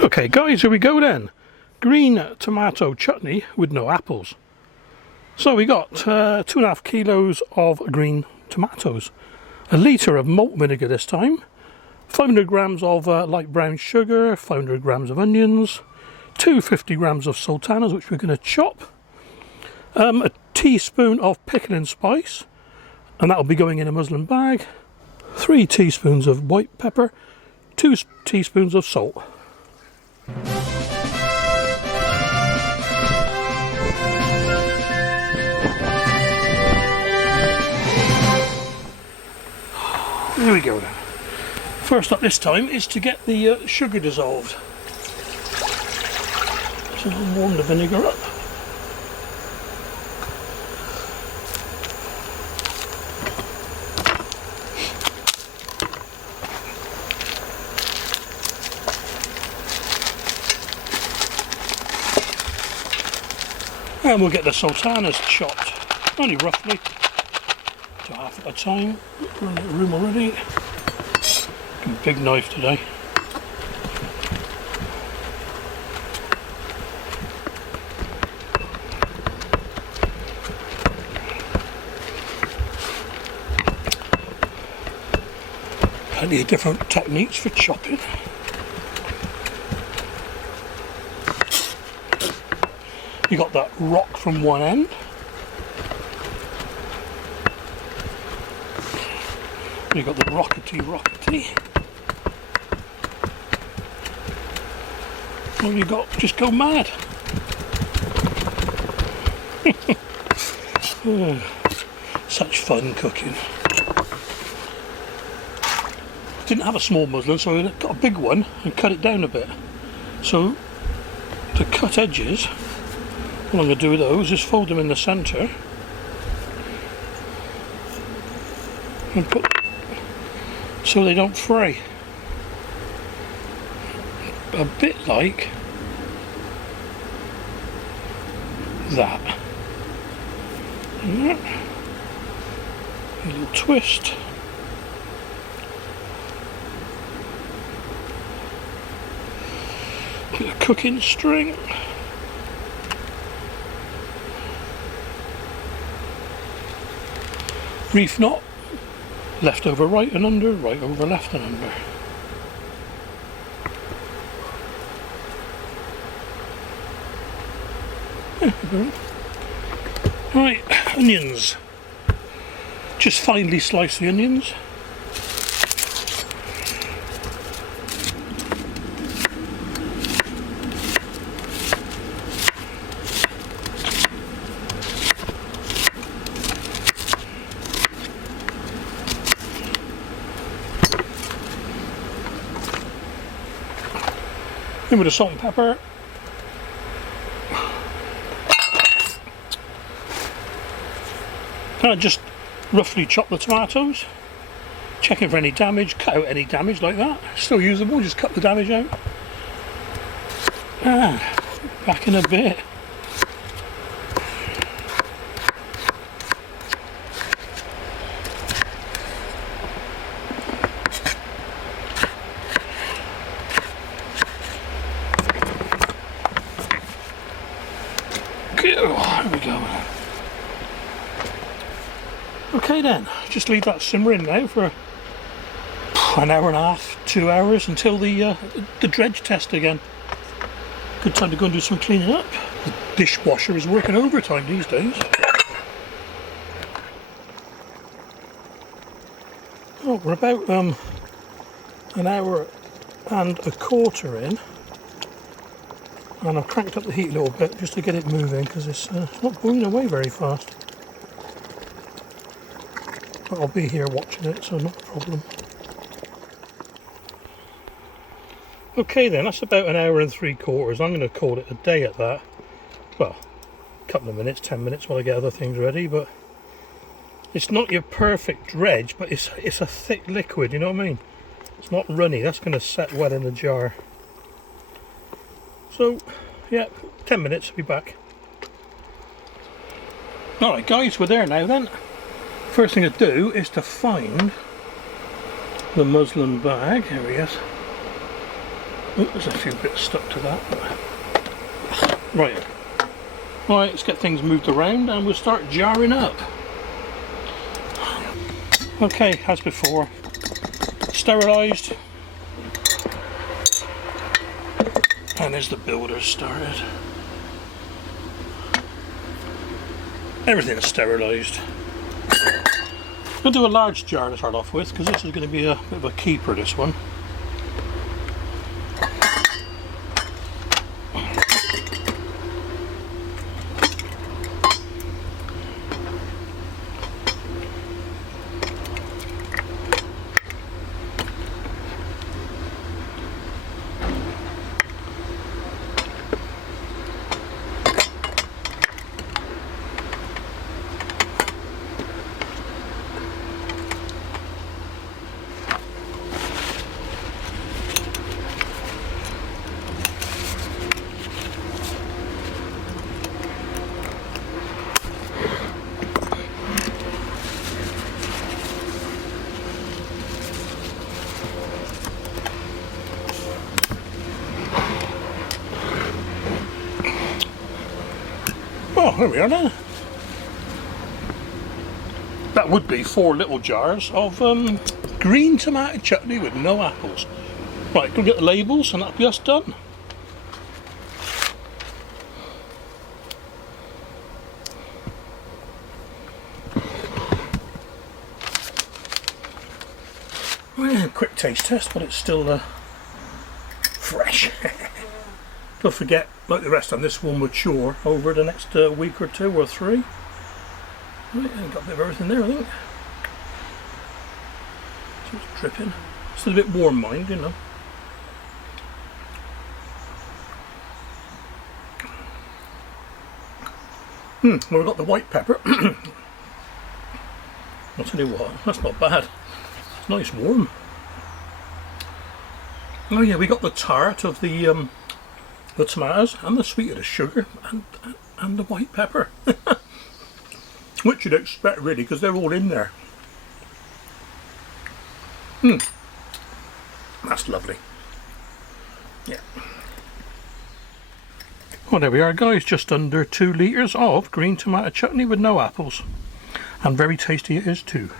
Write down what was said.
Okay guys, here we go then. Green tomato chutney with no apples. So we got 2.5 kilos of green tomatoes, a litre of malt vinegar this time, 500 grams of light brown sugar, 500 grams of onions, 250 grams of sultanas which we're going to chop, a teaspoon of pickling spice, and that will be going in a muslin bag, 3 teaspoons of white pepper, 2 teaspoons of salt. There we go then. First up this time is to get the sugar dissolved. So I'll warm the vinegar up. And we'll get the sultanas chopped, only roughly, to half at a time. Run out of room already. Big knife today. Plenty of different techniques for chopping. You got that rock from one end. You got the rockety. Or you got just go mad. Such fun cooking. Didn't have a small muslin, so I got a big one and cut it down a bit. So to cut edges, what I'm going to do with those is fold them in the centre and put so they don't fray. A bit like that. A little twist. Bit of cooking string. Reef knot. Left over right and under, right over left and under. Right, onions. Just finely slice the onions. In with the salt and pepper. And I just roughly chop the tomatoes, checking for any damage, cut out any damage like that. Still usable, just cut the damage out. Back in a bit. There we go. Okay then, just leave that simmering now for an hour and a half, 2 hours until the dredge test again. Good time to go and do some cleaning up. The dishwasher is working overtime these days. Oh, we're about an hour and a quarter in. And I've cranked up the heat a little bit just to get it moving because it's not boiling away very fast. But I'll be here watching it, so not a problem. Okay then, that's about an hour and 3/4. I'm going to call it a day at that. Well, a couple of minutes, 10 minutes while I get other things ready, but it's not your perfect dredge, but it's a thick liquid, you know what I mean? It's not runny, that's going to set well in the jar. So, yeah, 10 minutes, be back. Alright guys, we're there now then. First thing to do is to find the muslin bag. Here he is. Oh, there's a few bits stuck to that. Right. Right, let's get things moved around and we'll start jarring up. Okay, as before, sterilised. And there's the builder started. Everything is sterilised. I'll do a large jar to start off with because this is going to be a bit of a keeper, this one. Oh, there we are now. That would be 4 little jars of green tomato chutney with no apples. Right, go get the labels and that'll be us done. Well, quick taste test, but it's still fresh. Don't forget, like the rest of them, this will mature over the next week or 2 or 3. Right, and got a bit of everything there, I think. So it's dripping. Still a bit warm, mind, you know. Well, we've got the white pepper. I'll tell you what, that's not bad. It's nice warm. Oh yeah, we got the tart of the tomatoes and the sweet of the sugar and the white pepper. Which you'd expect really, because they're all in there. That's lovely. Yeah. Well, there we are, guys. Just under 2 litres of green tomato chutney with no apples. And very tasty it is too.